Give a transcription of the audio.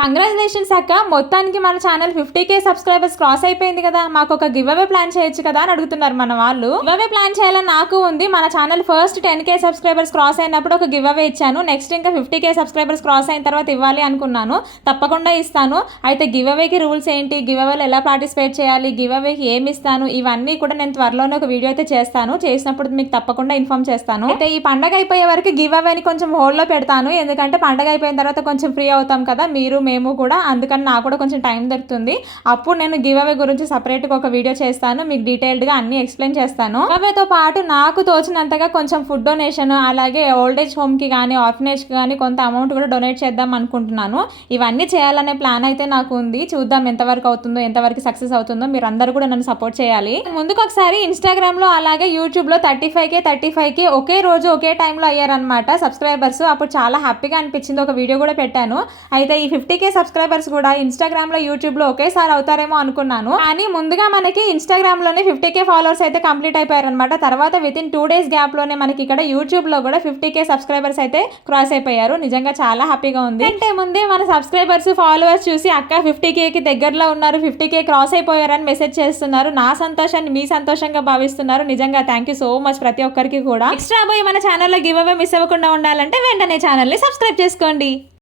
Congratulations అక్క, మొత్తానికి మన ఛానల్ 50K సబ్స్క్రైబర్స్ క్రాస్ అయిపోయింది కదా, మాకు ఒక గివ్ అవే ప్లాన్ చేయొచ్చు కదా అని అడుగుతున్నారు మన వాళ్ళు. గివ్ అవే ప్లాన్ చేయాలని నాకు ఉంది. మన channel first 10K subscribers cross అయినప్పుడు ఒక గివ్ అవే ఇచ్చాను. నెక్స్ట్ ఇంకా 50K సబ్స్క్రైబర్స్ క్రాస్ అయిన తర్వాత ఇవ్వాలి అనుకున్నాను. తప్పకుండా ఇస్తాను. అయితే గివ్ అవేకి రూల్స్ ఏంటి, గివ్ అవేలో ఎలా పార్టిసిపేట్ చేయాలి, గివ్ అవేకి ఏమి ఇస్తాను, ఇవన్నీ కూడా నేను త్వరలోనే ఒక వీడియో అయితే చేస్తాను. చేసినప్పుడు మీకు తప్పకుండా ఇన్ఫార్మ్ చేస్తాను. అయితే ఈ పండగ అయిపోయే వరకు గివ్ అవేని కొంచెం హోల్డ్ లో పెడతాను. ఎందుకంటే పండగ అయిపోయిన తర్వాత కొంచెం ఫ్రీ అవుతాం కదా మీరు మేము కూడా, అందుకని నాకు కూడా కొంచెం టైం దొరుకుతుంది. అప్పుడు నేను గివ్ అవే గురించి సపరేట్గా ఒక వీడియో చేస్తాను, మీకు డీటెయిల్డ్గా అన్ని ఎక్స్ప్లెయిన్ చేస్తాను. గివ్ అవేతో పాటు నాకు తోచినంతగా కొంచెం ఫుడ్ డొనేషన్, అలాగే ఓల్డేజ్ హోమ్కి కానీ ఆర్ఫనేజ్కి కానీ కొంత అమౌంట్ కూడా డొనేట్ చేద్దాం అనుకుంటున్నాను. ఇవన్నీ చేయాలనే ప్లాన్ అయితే నాకు ఉంది. చూద్దాం ఎంతవరకు అవుతుందో, ఎంతవరకు సక్సెస్ అవుతుందో. మీరు అందరూ కూడా నన్ను సపోర్ట్ చేయాలి. ముందుకు ఒకసారి ఇన్స్టాగ్రామ్లో అలాగే యూట్యూబ్లో 35K ఒకే రోజు ఒకే టైంలో అయ్యారనమాట సబ్స్క్రైబర్స్. అప్పుడు చాలా హ్యాపీగా అనిపించింది, ఒక వీడియో కూడా పెట్టాను. అయితే ఈ 50K సబ్స్క్రైబర్స్ కూడా ఇన్స్టాగ్రామ్ లో యూట్యూబ్ లో ఒకేసారి అవుతారేమో అనుకున్నాను. కానీ ముందుగా మనకి ఇన్స్టాగ్రామ్ లోనే 50K ఫాలోవర్స్ అయితే కంప్లీట్ అయిపోయారనమాట. తర్వాత విత్ ఇన్ 2 days గ్యాప్ లోనే మనకి ఇక్కడ యూట్యూబ్ లో కూడా 50K సబ్స్క్రైబర్స్ అయితే క్రాస్ అయిపోయారు. నిజంగా చాలా హ్యాపీగా ఉంది. అంటే ముందే మన సబ్స్క్రైబర్స్ ఫాలోవర్స్ చూసి అక్క 50K కి దగ్గరలో ఉన్నారు, 50K క్రాస్ అయిపోయారని మెసేజ్ చేస్తున్నారు. నా సంతోషాన్ని మీ సంతోషంగా భావిస్తున్నారు. నిజంగా థ్యాంక్ యూ సో మచ్ ప్రతి ఒక్కరికి కూడా. నెక్స్ట్ రాబోయే మన ఛానల్లో గివ్ అవే మిస్ అవ్వకుండా ఉండాలంటే వెంటనే ఛానల్ ని సబ్స్క్రైబ్ చేసుకోండి.